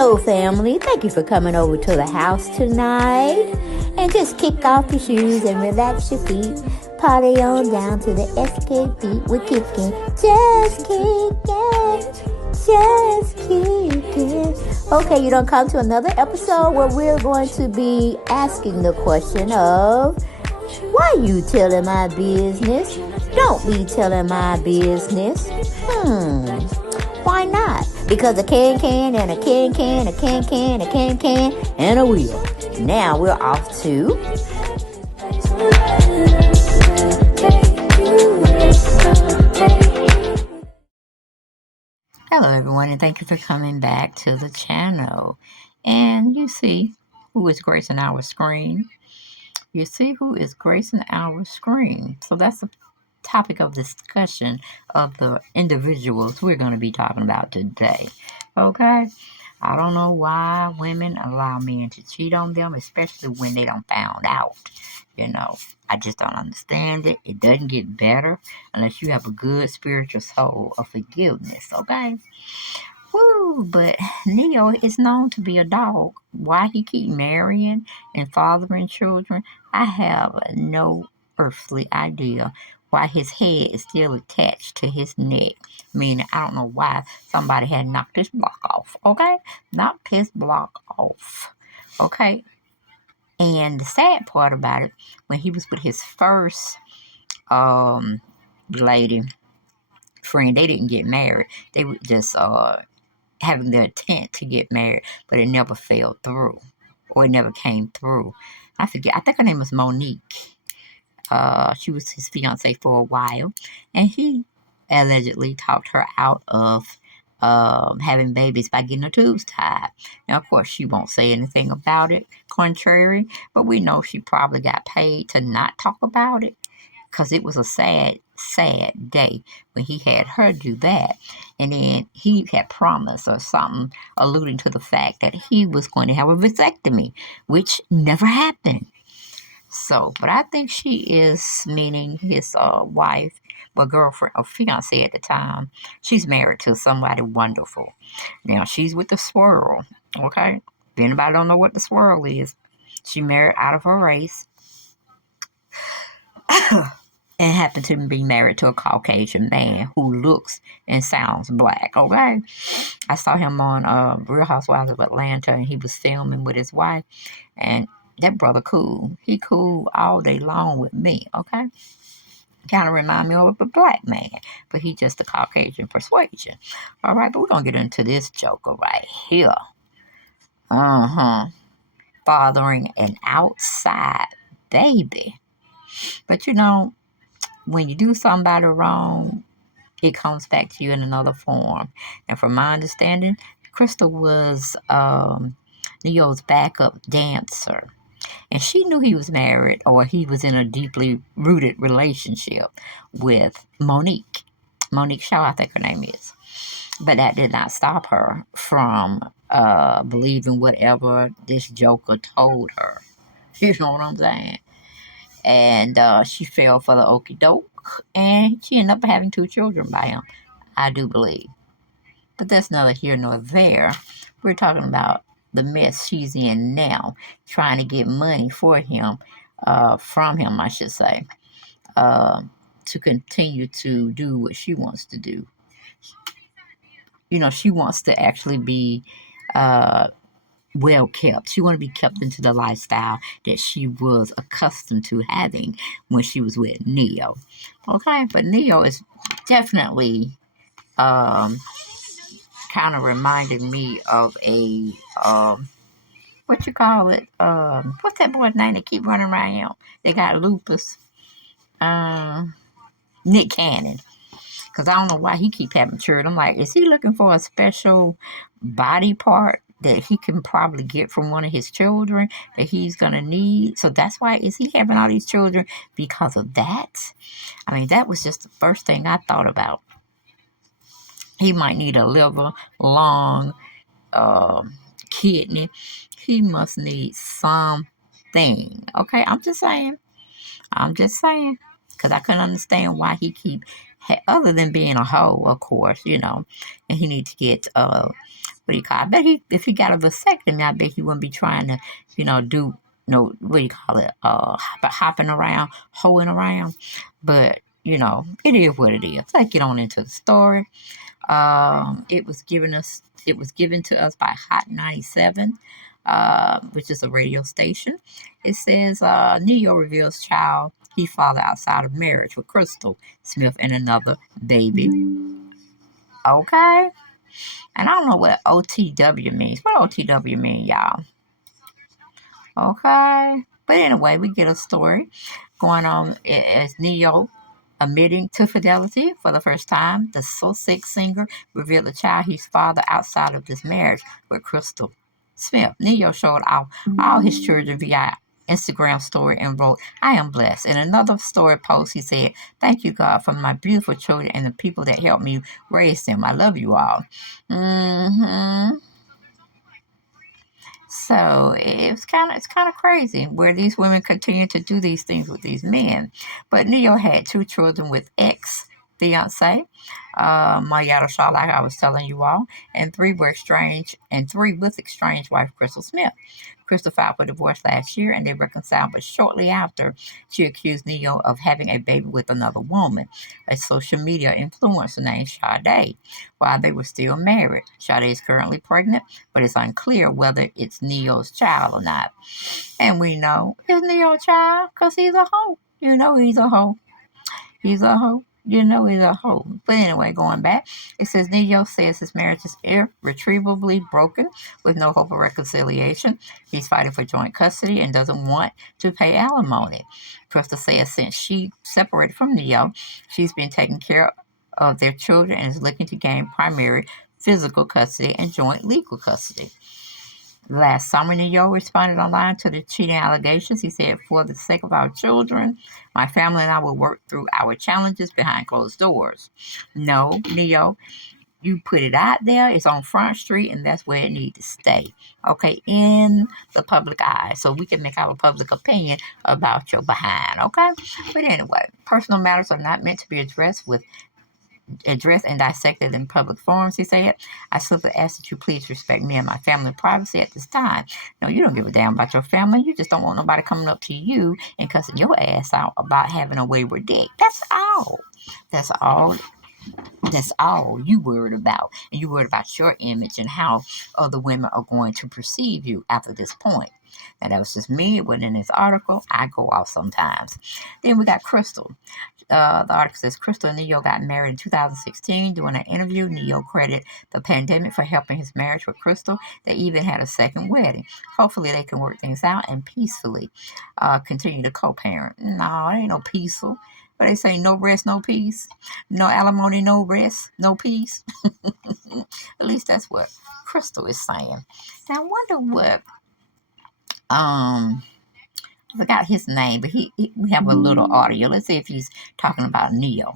Hello, family. Thank you for coming over to the house tonight. And just kick off your shoes and relax your feet. Party on down to the SK beat. We're kicking. Just kicking. Just kicking. Okay, you don't come to another episode where we're going to be asking the question of, why you telling my business? Don't be telling my business. Why not? Because a can and a can, a can, a can, and a wheel. Now we're off to... Hello, everyone, and thank you for coming back to the channel. And you see who is gracing our screen. You see who is gracing our screen. So that's the topic of discussion of the individuals we're going to be talking about today. Okay? I don't know why women allow men to cheat on them, especially when they don't found out. You know, I just don't understand it. It doesn't get better unless you have a good spiritual soul of forgiveness. Okay? Woo, but Neo is known to be a dog. Why he keep marrying and fathering children, I have no earthly idea. Why his head is still attached to his neck. Meaning, I don't know why somebody had knocked his block off. Okay? Knocked his block off. Okay? And the sad part about it, when he was with his first lady friend, they didn't get married. They were just having the intent to get married, but it never fell through, or it never came through. I forget. I think her name was Monique. She was his fiance for a while, and he allegedly talked her out of having babies by getting her tubes tied. Now, of course, she won't say anything about it, contrary, but we know she probably got paid to not talk about it, because it was a sad, sad day when he had her do that. And then he had promised or something alluding to the fact that he was going to have a vasectomy, which never happened. So, but I think she is, meaning his wife, well, girlfriend or fiance at the time, she's married to somebody wonderful. Now, she's with the swirl, okay? If anybody don't know what the swirl is, she married out of her race. And happened to be married to a Caucasian man who looks and sounds black, okay? I saw him on Real Housewives of Atlanta, and he was filming with his wife, and that brother cool. He cool all day long with me, okay? Kind of remind me of a black man, but he just a Caucasian persuasion. All right, but we're going to get into this joker right here. Fathering an outside baby. But you know, when you do somebody wrong, it comes back to you in another form. And from my understanding, Crystal was Neo's backup dancer. And she knew he was married, or he was in a deeply rooted relationship with Monique. Monique Shaw, I think her name is. But that did not stop her from believing whatever this joker told her. You know what I'm saying? And she fell for the okie doke, and she ended up having 2 children by him, I do believe. But that's neither here nor there. We're talking about the mess she's in now, trying to get money for him, from him, I should say, to continue to do what she wants to do. You know, she wants to actually be well kept. She wanted to be kept into the lifestyle that she was accustomed to having when she was with Neo. Okay, but Neo is definitely kind of reminded me of a what you call it? What's that boy's name that keep running around? They got lupus. Nick Cannon. Because I don't know why he keep having children. I'm like, is he looking for a special body part that he can probably get from one of his children that he's going to need? So that's why, is he having all these children because of that? I mean, that was just the first thing I thought about. He might need a liver, lung, kidney. He must need something. Okay, I'm just saying. Because I couldn't understand why he keep other than being a hoe, of course, and he needs to get what do you call it? I bet if he got a vasectomy, I bet he wouldn't be trying to, do what do you call it? Hopping around, hoeing around. But, it is what it is. Let's get on into the story. It was given to us by Hot 97, which is a radio station. It says Neo reveals child he fathered outside of marriage with Crystal Smith and another baby. Okay. And I don't know what OTW means. What OTW mean, y'all? Okay. But anyway, we get a story going on as Neo admitting to fidelity for the first time. The So Sick singer revealed the child he's fathered outside of this marriage with Crystal Smith. Neo showed all his children via Instagram story and wrote, "I am blessed." In another story post, he said, "Thank you, God, for my beautiful children and the people that helped me raise them. I love you all." So it's kind of crazy where these women continue to do these things with these men. But Neo had 2 children with ex-fiance, Mayada Shaw, like I was telling you all, and 3 were estranged, and 3 with estranged wife Crystal Smith. Crystal filed for divorce last year, and they reconciled, but shortly after, she accused Neo of having a baby with another woman, a social media influencer named Sade, while they were still married. Sade is currently pregnant, but it's unclear whether it's Neo's child or not. And we know it's Neo's child because he's a hoe. He's a hoe. He's a hoe. He's a hoe. But anyway, going back, it says Neo says his marriage is irretrievably broken with no hope of reconciliation. He's fighting for joint custody and doesn't want to pay alimony. Crystal says since she separated from Neo, she's been taking care of their children and is looking to gain primary physical custody and joint legal custody. Last summer, Neo responded online to the cheating allegations. He said, "For the sake of our children, my family and I will work through our challenges behind closed doors." No, Neo, you put it out there. It's on Front Street, and that's where it needs to stay. Okay, in the public eye, so we can make our public opinion about your behind. Okay, but anyway, personal matters are not meant to be addressed and dissected in public forums, he said. "I simply ask that you please respect me and my family privacy at this time." No, you don't give a damn about your family. You just don't want nobody coming up to you and cussing your ass out about having a wayward dick. That's all. That's all. That's all you worried about. And you worried about your image and how other women are going to perceive you after this point. And that was just me. It wasn't in this article. I go off sometimes. Then we got Crystal. The article says Crystal and Neo got married in 2016. During an interview, Neo credited the pandemic for helping his marriage with Crystal. They even had a second wedding. Hopefully they can work things out and peacefully continue to co-parent. No, it ain't no peaceful. But they say no rest, no peace. No alimony, no rest, no peace. At least that's what Crystal is saying. Now I wonder what I forgot his name, but we have a little audio. Let's see if he's talking about Neo.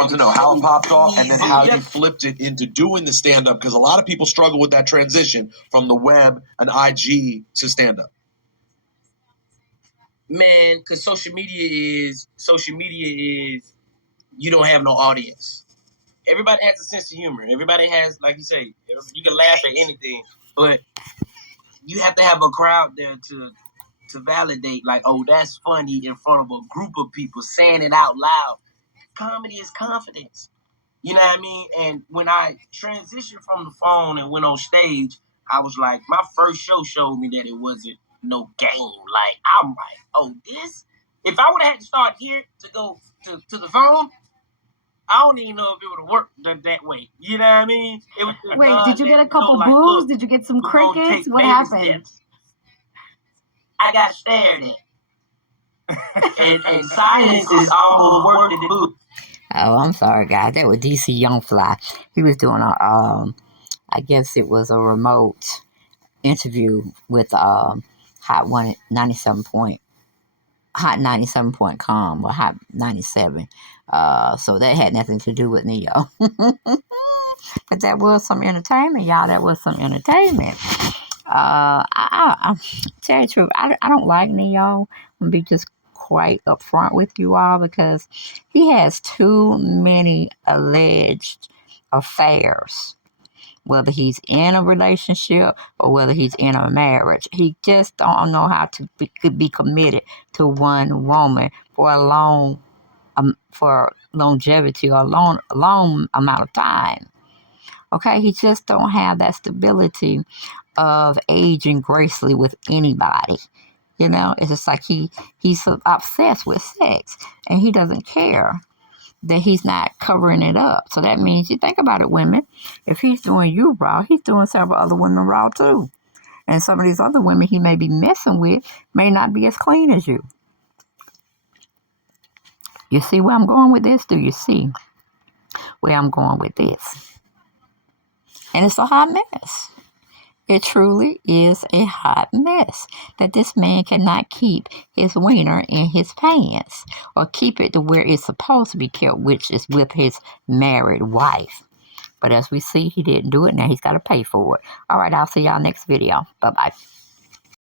I want to know how it popped off and then how you flipped it into doing the stand-up, because a lot of people struggle with that transition from the web and IG to stand-up. Man, because social media is you don't have no audience. Everybody has a sense of humor. Everybody has, like you say, you can laugh at anything, but you have to have a crowd there to validate, like, oh, that's funny in front of a group of people saying it out loud. Comedy is confidence. You know what I mean? And when I transitioned from the phone and went on stage, I was like, my first show showed me that it wasn't no game. Like, I'm like, oh, this? If I would have had to start here to go to the phone, I don't even know if it would have worked that way. You know what I mean? It was Wait, did you get a couple boos? Did you get some crickets? What happened? Steps. I got stared at. and silence is all the work that boo. Oh, I'm sorry, guys. That was DC Youngfly. He was doing I guess it was a remote interview with Hot 97.com or Hot 97. So that had nothing to do with Neo. But that was some entertainment, y'all. That was some entertainment. I tell you the truth, I don't like Neo. I'm gonna be just quite upfront with you all because he has too many alleged affairs. Whether he's in a relationship or whether he's in a marriage, he just don't know how to be committed to one woman for a for longevity or a long amount of time. Okay, he just don't have that stability of aging gracefully with anybody. You know, it's just like he's obsessed with sex and he doesn't care that he's not covering it up. So that means, you think about it, women, if he's doing you raw, he's doing several other women raw too. And some of these other women he may be messing with may not be as clean as you. You see where I'm going with this? Do you see where I'm going with this? And it's a hot mess. It truly is a hot mess that this man cannot keep his wiener in his pants or keep it to where it's supposed to be kept, which is with his married wife. But as we see, he didn't do it. Now he's got to pay for it. All right, I'll see y'all next video. Bye-bye.